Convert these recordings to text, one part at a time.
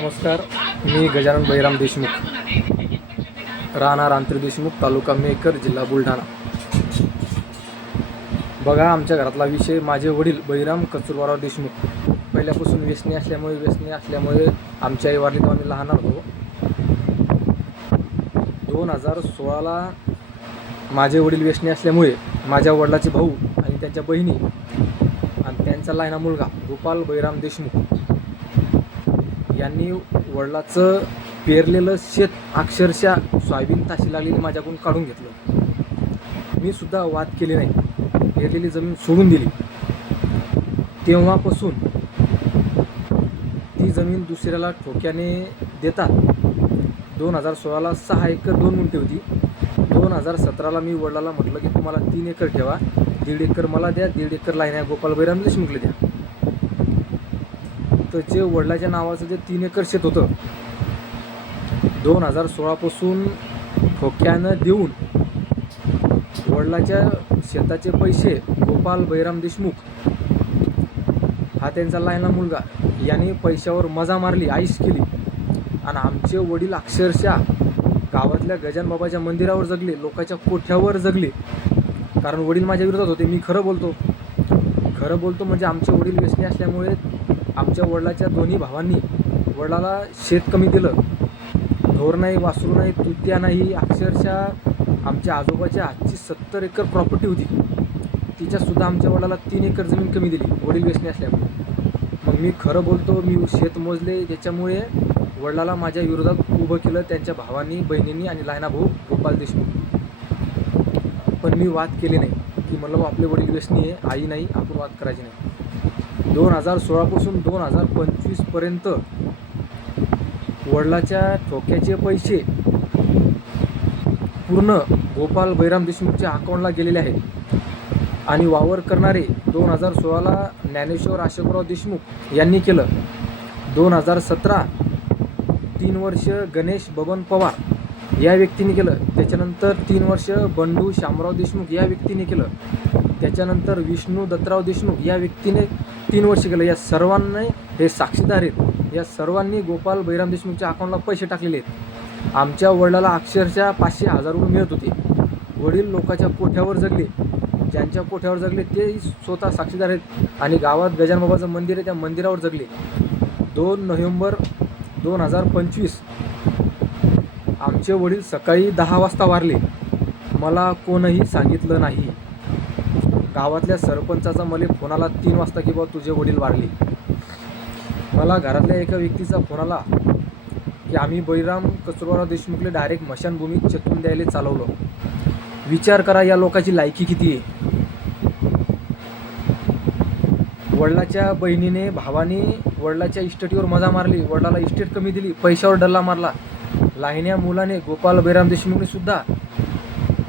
नमस्कार, मी गजानन बळीराम देशमुख, राहणार आंतरी देशमुख, तालुका मेकर, जिल्हा बुलढाणा. बघा, आमच्या घरातला विषय. माझे वडील बळीराम कस्तुरबाराव देशमुख पहिल्यापासून व्यसनी असल्यामुळे आमच्या आई वारली तेव्हा आम्ही लहान होतो. 2016ला माझे वडील व्यसनी असल्यामुळे माझ्या वडिलाचे भाऊ आणि त्यांच्या बहिणी आणि त्यांचा लहाना मुलगा गोपाल बळीराम देशमुख यांनी वडिलाचं पेरलेलं शेत अक्षरशः सोयाबीन ताशी लागलेली माझ्याकडून काढून घेतलं. मी सुद्धा वाद केले नाही, पेरलेली जमीन सोडून दिली. तेव्हापासून ती जमीन दुसऱ्याला ठोक्याने देतात. 2016ला 6 एकर 2 गुंठे होती. 2017ला मी वडिलाला म्हटलं की तुम्हाला 3 एकर ठेवा, 1.5 एकर मला द्या, 1.5 एकर लाईन गोपाल बळीराम देशमुखला द्या. तर जे वडिलाच्या नावाचं जे 3 एकर शेत होतं 2016पासून ठोक्यानं देऊन वडिलाच्या शेताचे पैसे गोपाल बळीराम देशमुख हा त्यांचा लहाना मुलगा यांनी पैशावर मजा मारली, आईश केली. आणि आमचे वडील अक्षरशः गावातल्या गजानबाबाच्या मंदिरावर जगले, लोकांच्या कोठ्यावर जगले. कारण वडील माझ्या विरोधात होते. मी खरं बोलतो म्हणजे आमचे वडील व्यसनी असल्यामुळे आमच्या वडिलाच्या दोन्ही भावांनी वडिलाला शेत कमी दिलं. ढोर नाही, वासरू नाही, तुत्या नाही. अक्षरशः आमच्या आजोबाच्या हातची 70 एकर प्रॉपर्टी होती, तिच्यासुद्धा आमच्या वडिलाला 3 एकर जमीन कमी दिली वडील व्यसनी असल्यामुळे. मग मी खरं बोलतो, मी शेत मोजले, त्याच्यामुळे वडिलाला माझ्या विरोधात उभं केलं त्यांच्या भावांनी, बहिणींनी आणि लहाना भाऊ गोपाल देशमुख. पण मी वाद केले नाही की म्हणलं आपले वडील व्यसनी आहे, आई नाही, आपण वाद करायचे नाही. 2016पासून 2025पर्यंत वडिलाच्या ठोक्याचे पैसे पूर्ण गोपाल बळीराम देशमुखच्या अकाउंटला गेलेले आहेत. आणि वावर करणारे 2016ला ज्ञानेश्वर अशोकराव देशमुख यांनी केलं. 2017 3 वर्ष गणेश बबन पवार या व्यक्तीने केलं. त्याच्यानंतर 3 वर्ष बंडू शामराव देशमुख या व्यक्तीने केलं. त्याच्यानंतर विष्णू दत्तराव देशमुख या व्यक्तीने 3 वर्ष केलं. या सर्वांनी हे साक्षीदार आहेत. या सर्वांनी गोपाल बळीराम देशमुखच्या अकाउंटला पैसे टाकलेले आहेत. आमच्या वडिलाला अक्षरशः 500,000 रुपये मिळत होते. वडील लोकांच्या कोठ्यावर जगले, ज्यांच्या कोठ्यावर जगले ते स्वतः साक्षीदार आहेत. आणि गावात गजानबाबाचं मंदिर आहे, त्या मंदिरावर जगले. 2 नोव्हेंबर 2025 आमचे वडील सकाळी 10 वाजता वारले. मला कोणही सांगितलं नाही. गावातल्या सरपंचाचा मला फोन आला 3 वाजता की बाबा तुझे वडील वारले. मला घरातल्या एका व्यक्तीचा फोन आला की आम्ही बळीराम कस्तुरबाराव देशमुखले डायरेक्ट स्मशानभूमीत चेतवून द्यायला चालवलं. विचार करा या लोकांची लायकी किती आहे. वडिलाच्या बहिणीने, भावाने वडिलाच्या इस्टेटीवर मजा मारली, वडिलाला इस्टेट कमी दिली, पैशावर डल्ला मारला. लहान्या मुलाने गोपाल बळीराम देशमुखने सुद्धा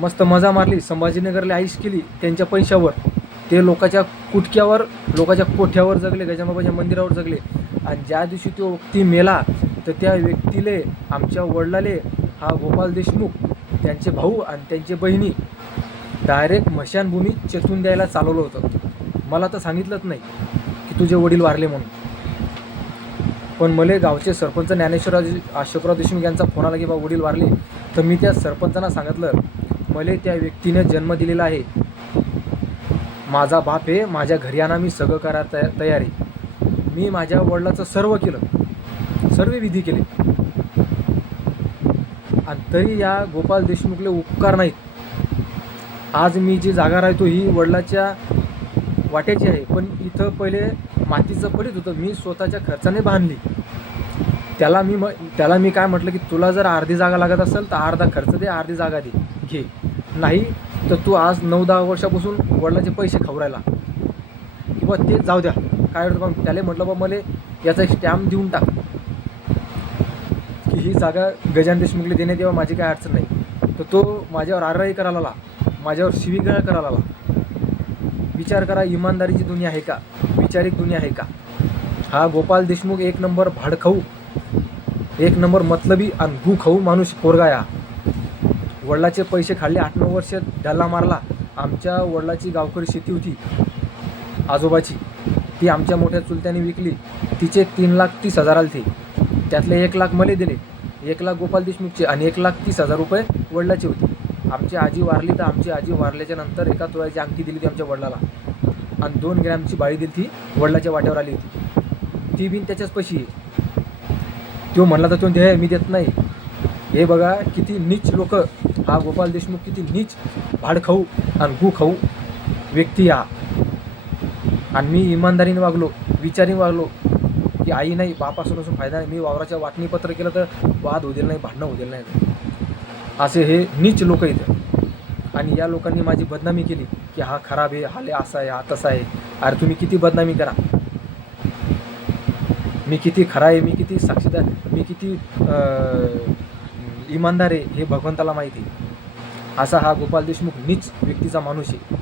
मस्त मजा मारली, संभाजीनगरला आईश केली त्यांच्या पैशावर. ते लोकांच्या कुटक्यावर, लोकांच्या कोठ्यावर जगले, गजानबाबाच्या मंदिरावर जगले. आणि ज्या दिवशी तो व्यक्ती मेला तर त्या व्यक्तीले, आमच्या वडिलाले, हा गोपाल देशमुख, त्यांचे भाऊ आणि त्यांचे बहिणी डायरेक्ट स्मशानभूमीत चेतून द्यायला चालवलं होतं. मला तर सांगितलंच नाही की तुझे वडील वारले म्हणून. पण मला गावचे सरपंच ज्ञानेश्वर अशोकराव देशमुख यांचा फोन आला की बा वडील वारले. तर मी त्या सरपंचांना सांगितलं मला त्या व्यक्तीने जन्म दिलेला आहे, माझा बाप आहे, माझ्या घरी आणा, मी सगळं करायला तयार आहे. मी माझ्या वडिलाचं सर्व केलं, सर्व विधी केले. आणि तरी या गोपाल देशमुखले उपकार नाहीत. आज मी जी जागा राहतो ही वडिलाच्या वाट्याची आहे, पण इथं पहिले मातीचं पडीत होतं, मी स्वतःच्या खर्चाने बांधली. त्याला मी काय म्हटलं की तुला जर अर्धी जागा लागत असेल तर अर्धा खर्च दे, अर्धी जागा दे, घे. नाही तर तू आज 9-10 वर्षापासून वडिलाचे पैसे खवरायला किंवा ते जाऊ द्या काय पण. त्याला म्हटलं बा मला याचा एक स्टॅम्प देऊन टाक की ही जागा गजानन देशमुखला देण्यात यावं, माझी काय अडचण नाही. तर तो माझ्यावर आरही करायला आला, माझ्यावर शिवीगाळ करायला आला. विचार करा, इमानदारीची दुनिया आहे का, विचारिक दुनिया आहे का. हा गोपाल देशमुख 1 नंबर भाडखाऊ, 1 नंबर मतलबी आणि गू खाऊ माणूस पोरगा या. वडिलाचे पैसे खाल्ले, 8-9 वर्ष डल्ला मारला. आमच्या वडिलाची गावकरी शेती होती आजोबाची, ती आमच्या मोठ्या चुलत्याने विकली. तिचे 3,30,000 आले थे. त्यातले 1 लाख मला दिले, 1 लाख गोपाल देशमुखचे आणि 1,30,000 रुपये वडिलाचे होते. आमची आजी वारली तर आमची आजी वारल्याच्या नंतर 1 तोळ्याची अंगठी दिली ती आमच्या वडिलाला आणि 2 ग्रॅमची बाळी दिली ती वडिलाच्या वाट्यावर आली होती. ती बिन त्याच्याच पैशी आहे. तो म्हणला तर तो दे, मी देत नाही. हे बघा किती नीच लोक, हा गोपाल देशमुख किती नीच भाड खाऊ आणि गू खाऊ व्यक्ती हा. आणि मी इमानदारीने वागलो, विचारीने वागलो की आई नाही बाप असून फायदा नाही. मी वावराच्या वाटणीपत्र केलं तर वाद होऊ दिलं नाही, भांडणं होऊ दिलं नाही. असे हे नीच लोक इथं. आणि या लोकांनी माझी बदनामी केली की हा खराब आहे, हा असा आहे, हा तसा आहे. अरे तुम्ही किती बदनामी करा, मी किती खरा आहे, मी किती साक्षीदार, मी किती इमानदार आहे हे भगवंताला माहिती आहे. असा हा गोपाल देशमुख नीच व्यक्तीचा माणूस आहे.